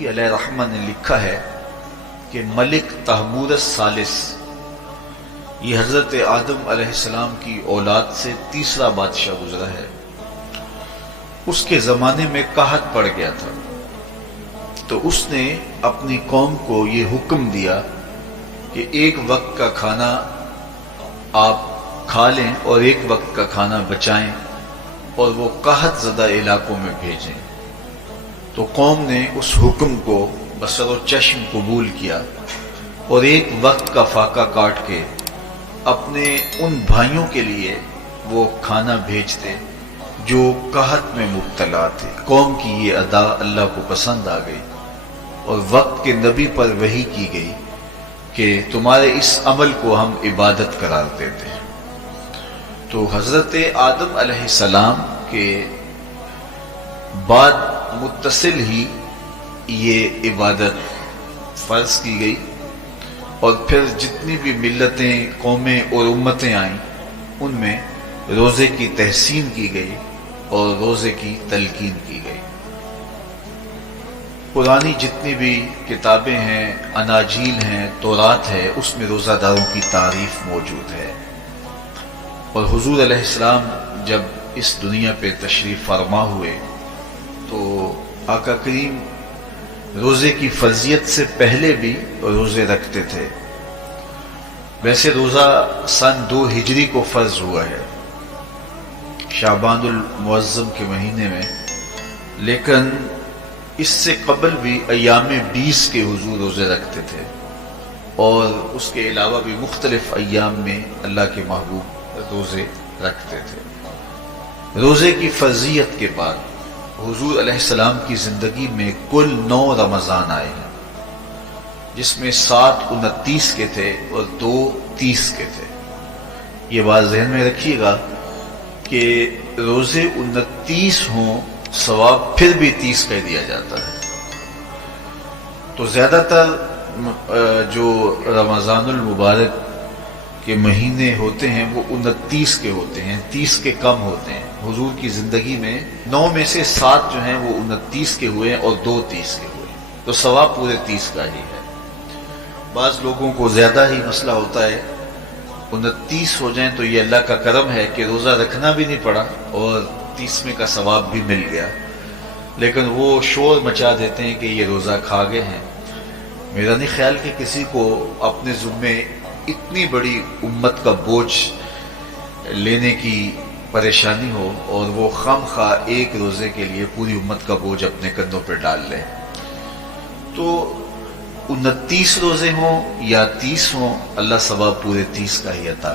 بلخی علیہ رحمہ نے لکھا ہے کہ ملک تحمور الثالث، یہ حضرت آدم علیہ السلام کی اولاد سے تیسرا بادشاہ گزرا ہے، اس کے زمانے میں قحط پڑ گیا تھا، تو اس نے اپنی قوم کو یہ حکم دیا کہ ایک وقت کا کھانا آپ کھا لیں اور ایک وقت کا کھانا بچائیں اور وہ قحط زدہ علاقوں میں بھیجیں۔ تو قوم نے اس حکم کو بصر و چشم قبول کیا اور ایک وقت کا فاقہ کاٹ کے اپنے ان بھائیوں کے لیے وہ کھانا بھیجتے جو قحط میں مبتلا تھے۔ قوم کی یہ ادا اللہ کو پسند آ گئی اور وقت کے نبی پر وحی کی گئی کہ تمہارے اس عمل کو ہم عبادت قرار دیتے ہیں۔ تو حضرت آدم علیہ السلام کے بعد متصل ہی یہ عبادت فرض کی گئی، اور پھر جتنی بھی ملتیں، قومیں اور امتیں آئیں ان میں روزے کی تحسین کی گئی اور روزے کی تلقین کی گئی۔ پرانی جتنی بھی کتابیں ہیں، اناجیل ہیں، تورات ہے، اس میں روزہ داروں کی تعریف موجود ہے۔ اور حضور علیہ السلام جب اس دنیا پہ تشریف فرما ہوئے تو آقا کریم روزے کی فرضیت سے پہلے بھی روزے رکھتے تھے۔ ویسے روزہ سن 2 ہجری کو فرض ہوا ہے، شعبان المعظم کے مہینے میں، لیکن اس سے قبل بھی ایام 20 کے حضور روزے رکھتے تھے، اور اس کے علاوہ بھی مختلف ایام میں اللہ کے محبوب روزے رکھتے تھے۔ روزے کی فرضیت کے بعد حضور علیہ السلام کی زندگی میں کل 9 رمضان آئے ہیں، جس میں 7 29 کے تھے اور 2 30 کے تھے۔ یہ بات ذہن میں رکھیے گا کہ روزے 29 ہوں ثواب پھر بھی 30 کہہ دیا جاتا ہے۔ تو زیادہ تر جو رمضان المبارک کے مہینے ہوتے ہیں وہ 29 کے ہوتے ہیں، 30 کے کم ہوتے ہیں۔ حضور کی زندگی میں 9 میں سے 7 جو ہیں وہ 29 کے ہوئے ہیں اور 2 30 کے ہوئے ہیں، تو ثواب پورے 30 کا ہی ہے۔ بعض لوگوں کو زیادہ ہی مسئلہ ہوتا ہے، 29 ہو جائیں تو یہ اللہ کا کرم ہے کہ روزہ رکھنا بھی نہیں پڑا اور 30ویں کا ثواب بھی مل گیا، لیکن وہ شور مچا دیتے ہیں کہ یہ روزہ کھا گئے ہیں۔ میرا نہیں خیال کہ کسی کو اپنے ذمے اتنی بڑی امت کا بوجھ لینے کی پریشانی ہو اور وہ خام خواہ ایک روزے کے لیے پوری امت کا بوجھ اپنے کندھوں پہ ڈال لے۔ تو 29 روزے ہوں یا 30 ہوں، اللہ ثواب پورے 30 کا ہی عطا